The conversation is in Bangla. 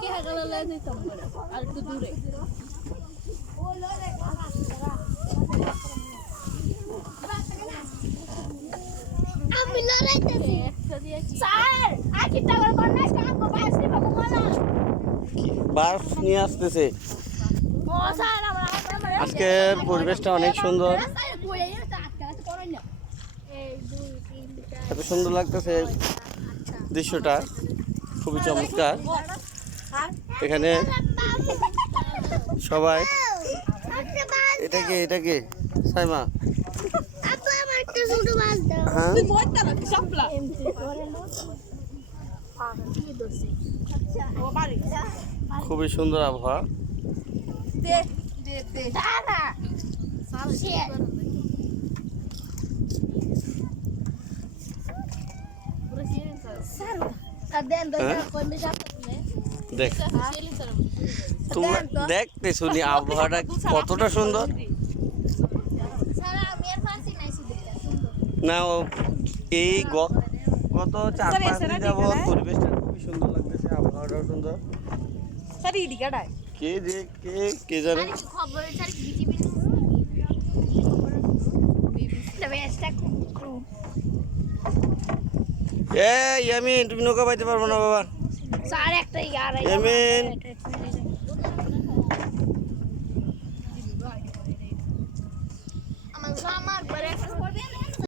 কি হাগালা লাগে তোমরা আর একটু দূরে আমি লড়াইতেছি স্যার আকি টাওয়ার বানাই কাম কো বাসি বাবু মালা বাস নিয়ে আসতেছে। ও স্যার আজকের পরিবেশটা অনেক সুন্দর, এত সুন্দর লাগতেছে দৃশ্যটা, খুবই চমৎকার। এখানে সবাই এটাকে সাইমা হ্যাঁ খুবই সুন্দর আবহাওয়া। দেখ তোমরা দেখতে শুনি আবহাওয়াটা কতটা সুন্দর না। এই গত 4-5 দিন যাবত পরিবেশটা খুবই সুন্দর লাগতেছে, আবহাওয়াটাও সুন্দর। কে জানে ইয়ামিন তুমি নৌকা পাইতে পারবো না বাবা। স্যার একটা ইয়ার ইয়ামিন